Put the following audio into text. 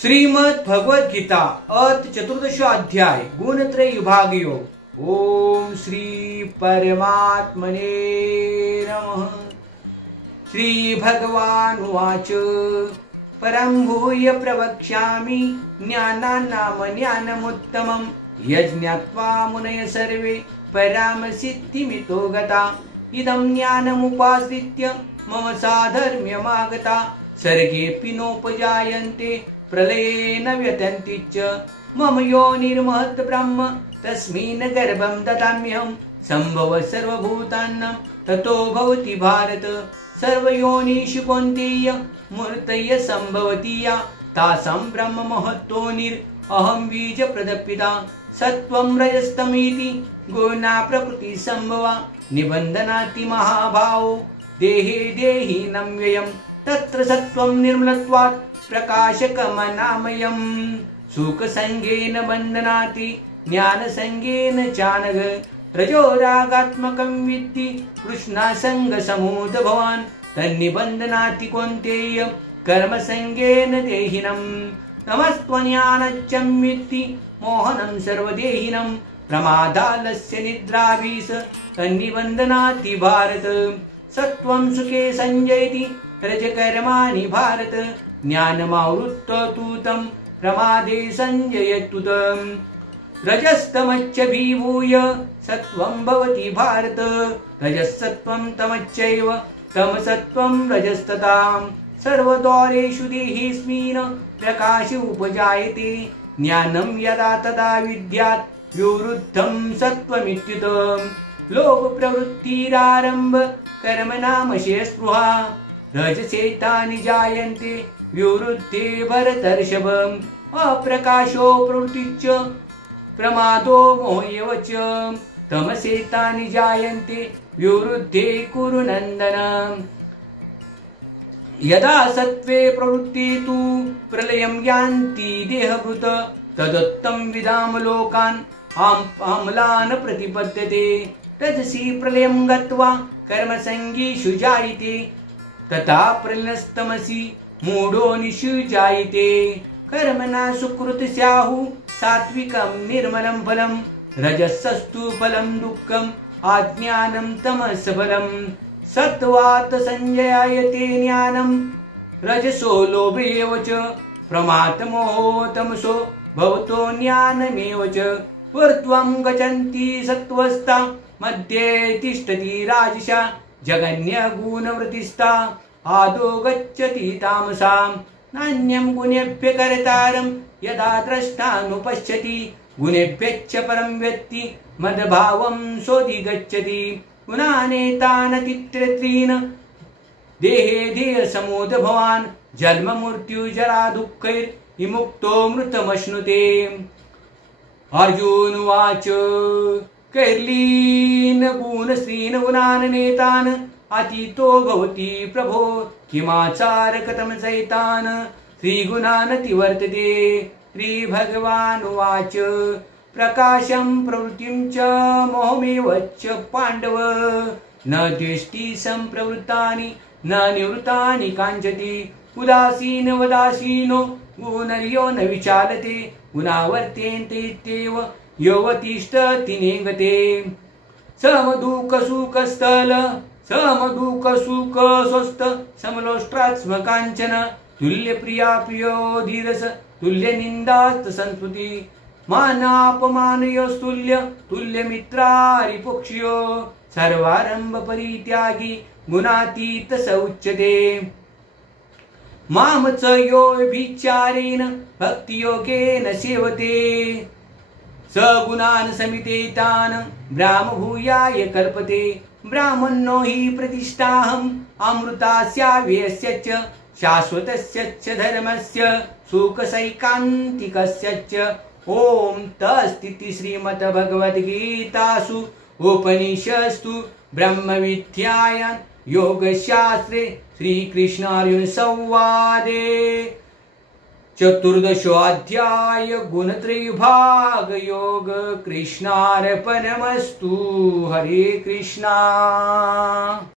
श्रीमद् भगवद गीता अथ 14 अध्याय गुणत्रय विभाग योग। ओम श्री परमात्मने नमः। श्री भगवान उवाच परं भूय प्रवक्ष्यामि ज्ञानानाम ज्ञानमुत्तमं यज्ञात्वा मुनय सर्वे पराम सिद्धिमितो गता। इदं ज्ञानमुपाश्रित्य मम साधर्म्यमागता। सर्गेऽपि नोपजायन्ते प्रलये न व्यतन्ति च। मम योनिर्महद् ब्रह्म तस्मिन् गर्भं ददाम्यहं। सम्भव सर्वभूतानां ततो भवति भारत। सर्वयोनिषु कौन्तेय मूर्तय सम्भवति या। तासां ब्रह्म महत्तोनिरहं बीजप्रदपिता। सत्त्वं रजस्तमिति गुणा प्रकृति सम्भवा। निबन्धनाति महाभावो देहे देहिनं व्ययम्। तत्र सत्त्वं निर्मलत्वात् प्रकाशकमनामयम्। सुखसंगेन बन्धनाति ज्ञानसंगेन चानघ। रजो रागात्मकं विद्धि कृष्णासंगसमूढ भवान्। तन्निबन्धनाति कौन्तेय कर्मसंगेन देहिनम्। तमस्त्वज्ञानञ्चं विद्धि मोहनं सर्वदेहिनं। प्रमादालस्य निद्राभिः तन्निबन्धनाति भारत। सत्त्वं सुखे संजयति रजकर्माणि भारत। ज्ञानमावृत्य तु तं प्रमादे संजयतु तं। रजस्तमश्च विभूय सत्त्वं भवति भारत। रजसत्त्वं तमश्चैव तमसत्त्वं रजस्तथा। सर्वद्वारेषु देहेऽस्मिन् प्रकाश उपजायते। ज्ञानं यदा तदा विद्यात् विवृद्धं सत्त्वमित्युत। लोभ प्रवृत्तिरारम्भ कर्मणां स्पृहा। रजसेतानि जायन्ते विवृद्धे भरतर्षभ। अप्रकाशो प्रवृत्तिश्च प्रमादो मोहैव च। तमसेतानि जायन्ते विवृद्धे कुरु नन्दन। यदा सत्त्वे प्रवृत्ते तु प्रलयं यान्ति देहभृत। तदुत्तं विदाम लोकान् आम्लान् प्रतिपद्यते। रजसि प्रलयं गत्वा कर्मसङ्गीषु जायते। तथा प्रलयस्तमसि मूढोनिषु जायते। कर्मणा सुकृत स्याहुः सात्विकं निर्मलं फलं। रजसस्तु फलं दुःखम् अज्ञानं तमस फलं। सत्त्वात् संजायते ज्ञानं रजसो लोभेव च। प्रमादमोहो तमसो भवतो ज्ञानमेव च। ऊर्ध्वं गच्छन्ति सत्त्वस्ता मध्ये तिष्ठति राजसा। जगन्यगुणवृत्तिस्था आदौ गच्छति तामसां। नान्यं गुणेभ्यः कर्तारं यदा द्रष्टानुपश्यति। गुणेभ्यश्च परं व्यक्ति मद्भावं सोऽधिगच्छति। गुणानेतानतीत्यत्रीन् देहे देहसमुद् भवान्। जन्म मृत्यु जरा दुःखैर्विमुक्तो मृतमश्नुते। अर्जुन उवाच कैर्लीन गुणश्रीन् गुणान् नेतान् अतीतो भवति प्रभो। किमाचार कथं चैतान् श्रीगुणानतिवर्तते। श्रीभगवान् उवाच प्रकाशं प्रवृत्तिं च मोहमेव च पाण्डव। न द्वेष्टि सम्प्रवृत्तानि न निवृत्तानि काञ्चति। उदासीन वदासीनो गुणर्यो न विचालते। गुणावर्तेन्ते इत्येव योऽवतिष्ठति नेङ्गते। समदुःखसुखस्थल समदुःखसुखस्वस्थ समलोष्टात्मकाञ्चन। तुल्यप्रिया प्रियो धीरस तुल्यनिन्दास्तसंस्तुति। मानापमानयोस्तुल्य तुल्यमित्रारिपुक्ष्यो। सर्वारम्भ परित्यागी गुणातीत स उच्यते। मां च यो व्यभिचारेण भक्तियोगेन सेवते। स गुणान् समितेतान् ब्राह्मभूयाय कल्पते। ब्राह्मणो हि प्रतिष्ठाहम् अमृतास्याव्ययस्य च शाश्वतस्य च धर्मस्य सुखसैकान्तिकस्य च। ॐ तत्सदिति श्रीमद्भगवद्गीतासु उपनिषत्सु ब्रह्मविद्यायां योगशास्त्रे श्रीकृष्णार्जुन संवादे 14 अध्याय गुणत्रय विभाग योग। कृष्णार्पणमस्तु। हरे कृष्णा।